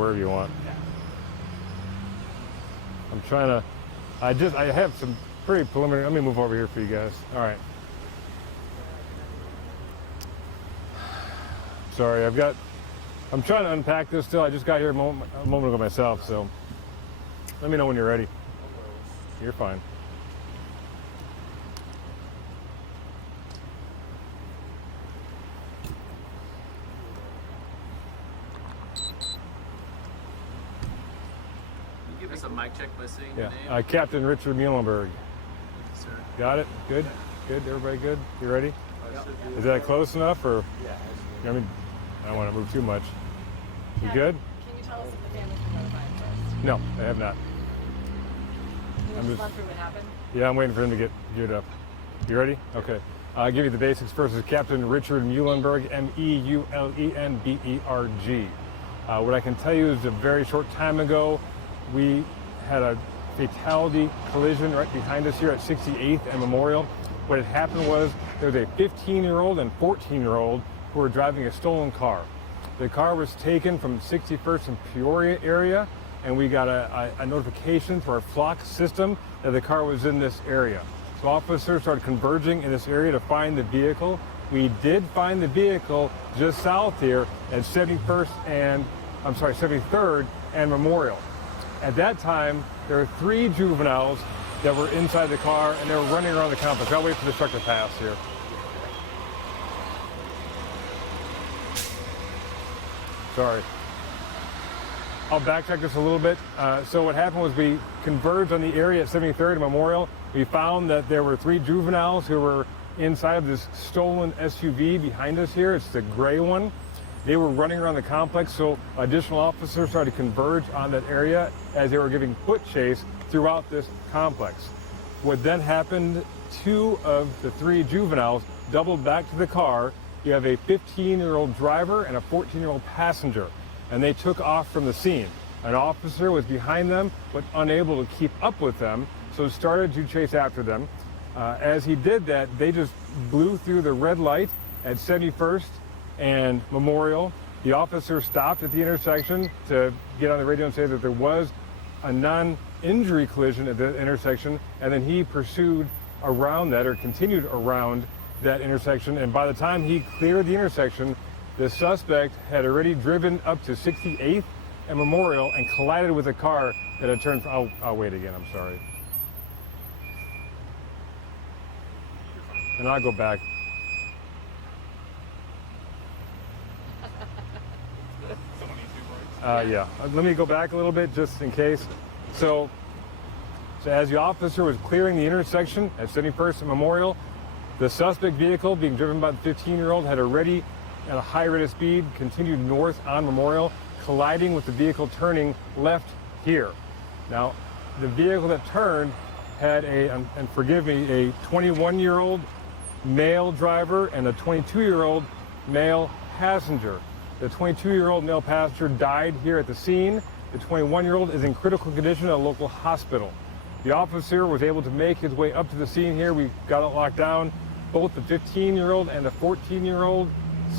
wherever you want. Yeah. I'm trying to, I have some pretty preliminary, let me move over here for you guys. All right. Sorry, I'm trying to unpack this still. I just got here a moment ago myself, so let me know when you're ready. You're fine. Give us a mic check by saying your name. Yeah, Captain Richard Meulenberg. Sir. Got it? Good? Good? Everybody good? You ready? Yep. Is that close enough, or? Yeah. I mean, I don't want to move too much. You Captain, good? Can you tell us if the family's been notified first? No, I have not. Can you just run through what happened? Yeah, I'm waiting for him to get geared up. You ready? Okay. I'll give you the basics first. Is Captain Richard Meulenberg, Meulenberg. What I can tell you is a very short time ago, we had a fatality collision right behind us here at 68th and Memorial. What had happened was there was a 15-year-old and 14-year-old who were driving a stolen car. The car was taken from 61st and Peoria area, and we got a notification through our flock system that the car was in this area. So officers started converging in this area to find the vehicle. We did find the vehicle just south here at 73rd and Memorial. At that time, there were 3 juveniles that were inside the car, and they were running around the complex. I'll wait for the truck to pass here. Sorry. I'll backtrack just a little bit. So what happened was we converged on the area at 73rd and Memorial. We found that there were 3 juveniles who were inside of this stolen SUV behind us here. It's the gray one. They were running around the complex, so additional officers started to converge on that area as they were giving foot chase throughout this complex. What then happened, 2 of the 3 juveniles doubled back to the car. You have a 15-year-old driver and a 14-year-old passenger, and they took off from the scene. An officer was behind them, but unable to keep up with them, so started to chase after them. As he did that, they just blew through the red light at 71st and Memorial. The officer stopped at the intersection to get on the radio and say that there was a non-injury collision at the intersection, and then he pursued around that, or continued around that intersection, and by the time he cleared the intersection, the suspect had already driven up to 68th and Memorial and collided with a car that had turned. I'll wait again, I'm sorry. And I'll go back. Yeah, let me go back a little bit just in case. So as the officer was clearing the intersection at 71st and Memorial, the suspect vehicle being driven by the 15-year-old had already, at a high rate of speed, continued north on Memorial, colliding with the vehicle turning left here. Now, the vehicle that turned had and forgive me, a 21-year-old male driver and a 22-year-old male passenger. The 22-year-old male passenger died here at the scene. The 21-year-old is in critical condition at a local hospital. The officer was able to make his way up to the scene here. We got it locked down. Both the 15-year-old and the 14-year-old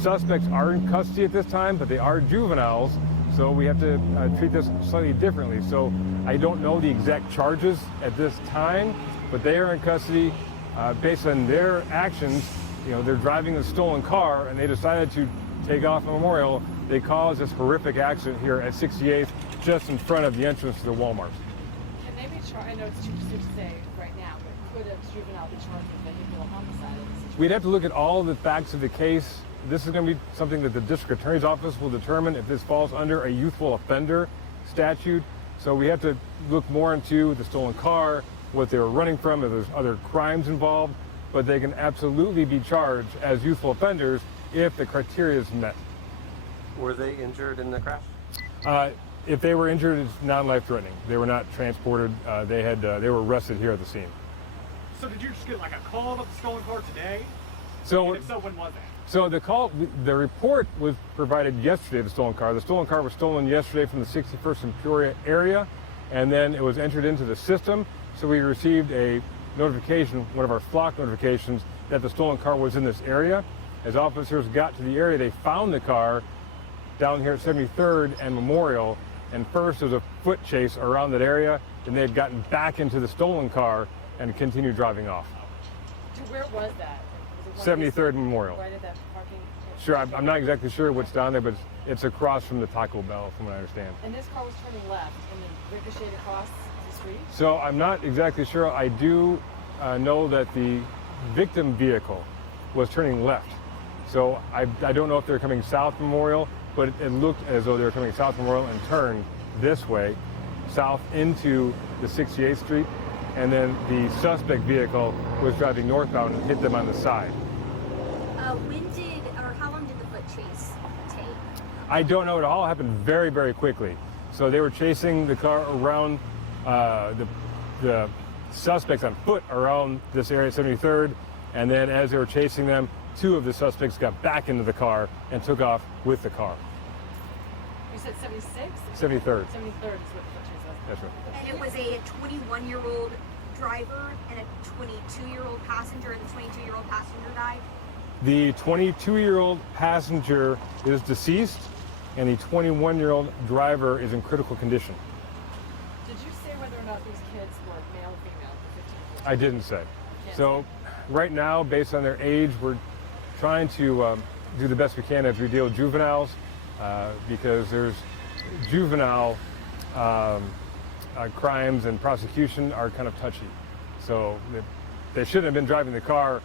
suspects are in custody at this time, but they are juveniles, so we have to treat this slightly differently. So I don't know the exact charges at this time, but they are in custody based on their actions. You know, they're driving a stolen car, and they decided to take off on Memorial. They caused this horrific accident here at 68th, just in front of the entrance to the Walmart. Can they be charged? I know it's too soon to say right now, but could a juvenile be charged with vehicular homicide in this situation? We'd have to look at all the facts of the case. This is going to be something that the district attorney's office will determine if this falls under a youthful offender statute. So we have to look more into the stolen car, what they were running from, if there's other crimes involved. But they can absolutely be charged as youthful offenders if the criteria is met. Were they injured in the crash? If they were injured, it's non-life-threatening. They were not transported. They were arrested here at the scene. So did you just get like a call about the stolen car today? So, and if so, when was that? So the report was provided yesterday, the stolen car. The stolen car was stolen yesterday from the 61st and Peoria area, and then it was entered into the system. So we received a notification, one of our flock notifications, that the stolen car was in this area. As officers got to the area, they found the car down here at 73rd and Memorial, And first, there was a foot chase around that area, and they had gotten back into the stolen car and continued driving off. Where was that? Was it one of 73rd these- Memorial. Right at that parking. Sure, I'm not exactly sure what's down there, but it's across from the Taco Bell, from what I understand. And this car was turning left and then ricocheted across the street? So I'm not exactly sure. I do know that the victim vehicle was turning left. So I don't know if they're coming south Memorial, but it looked as though they were coming south Memorial and turned this way, south into the 68th Street. And then the suspect vehicle was driving northbound and hit them on the side. How long did the foot chase take? I don't know. It all happened very, very quickly. So they were chasing the car around the suspects on foot around this area, 73rd, and then as they were chasing them, two of the suspects got back into the car and took off with the car. You said 76? 73rd. 73rd is what the foot chase was. That's right. And it was a 21-year-old driver and a 22-year-old passenger, and the 22-year-old passenger died? The 22-year-old passenger is deceased, and the 21-year-old driver is in critical condition. Did you say whether or not these kids were male or female? 15? I didn't say. So right now, based on their age, we're trying to do the best we can as we deal with juveniles, because there's juvenile crimes and prosecution are kind of touchy. So they shouldn't have been driving the car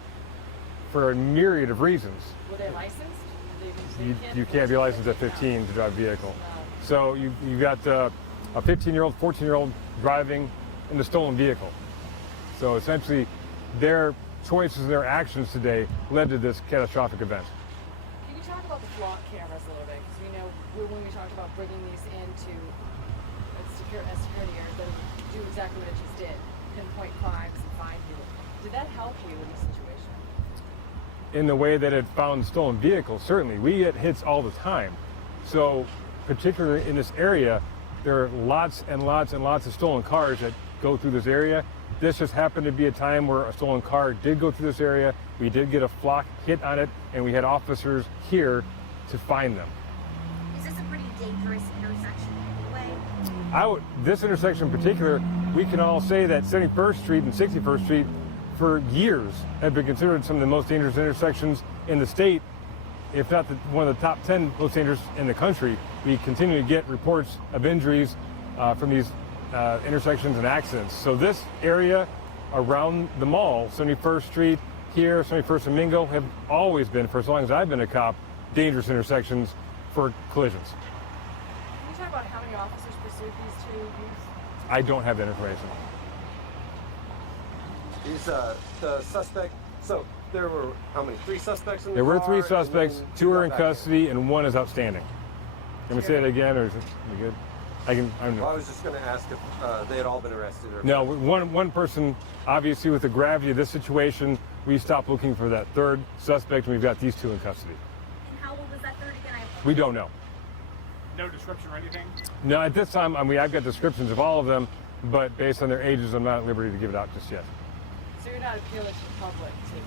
for a myriad of reasons. Were they licensed? You can't be licensed at 15 to drive a vehicle. So you've got a 15-year-old, 14-year-old driving in the stolen vehicle. So essentially, their choices and their actions today led to this catastrophic event. Can you talk about the flock cameras a little bit? Because we know when we talked about bringing these into a security area, that do exactly what it just did, pinpoint crimes and find people. Did that help you in this situation? In the way that it found stolen vehicles, certainly. We get hits all the time. So particularly in this area, there are lots and lots and lots of stolen cars that go through this area. This just happened to be a time where a stolen car did go through this area. We did get a flock hit on it, and we had officers here to find them. Is this a pretty dangerous intersection anyway? This intersection in particular, we can all say that 71st Street and 61st Street for years have been considered some of the most dangerous intersections in the state, if not one of the top 10 most dangerous in the country. We continue to get reports of injuries from these intersections and accidents. So this area around the mall, 71st Street, here, 71st and Mingo, have always been, for as long as I've been a cop, dangerous intersections for collisions. Can you talk about how many officers pursued these two youths? I don't have that information. These, the suspect, so there were how many? 3 suspects in the There were car, 3 and suspects, then 2 are got in back custody, and 1 is outstanding. Can we say it again, or is it we good? I don't Well, I know. was just going to ask if they had all been arrested. Or No, one person, obviously with the gravity of this situation, we stopped looking for that 3rd suspect, and we've got these 2 in custody. And how old was that third again? We don't know. No description or anything? No, at this time, I've got descriptions of all of them, but based on their ages, I'm not at liberty to give it out just yet. So you're not appealing to the public to turn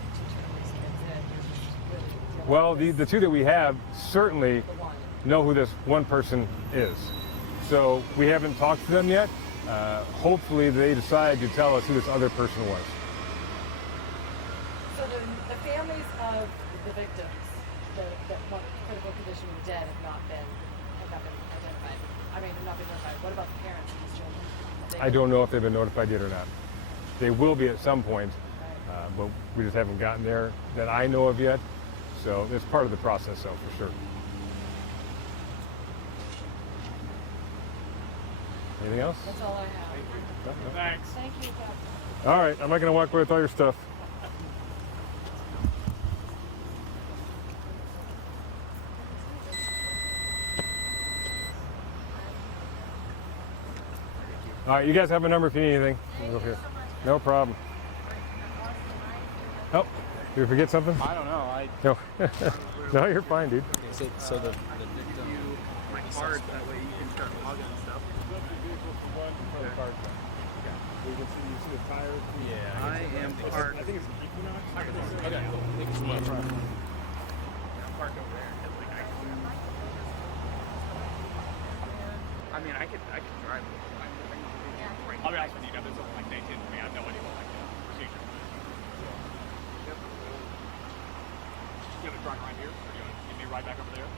these kids in? You're just really dealing Well, with the 2 that we have certainly the one. know who this one person is. So we haven't talked to them yet. Hopefully they decide to tell us who this other person was. So the families of the victims that one critical condition and dead have not been identified. I mean, have not been notified. What about the parents of these children? I don't know if they've been notified yet or not. They will be at some point, but we just haven't gotten there that I know of yet. So it's part of the process, though, for sure. Anything else? That's all I have. Thanks. Thank you, Captain. All right, I'm not going to walk away with all your stuff. All right, you guys have a number if you need anything. We'll go here. No problem. Oh, did you forget something? I don't know. No. No, you're fine, dude. Is it so the victim? My card, that way you can start logging and stuff. You can see the tires. Yeah. I am parked. I think it's an Equinox. Okay. Thank you so much. I'm parked over there. I mean, I could drive. I'll be honest with you, there's something like they did for me. I have no idea what like the procedure is. Yep. You gonna drive right here, or you gonna give me a ride back over there?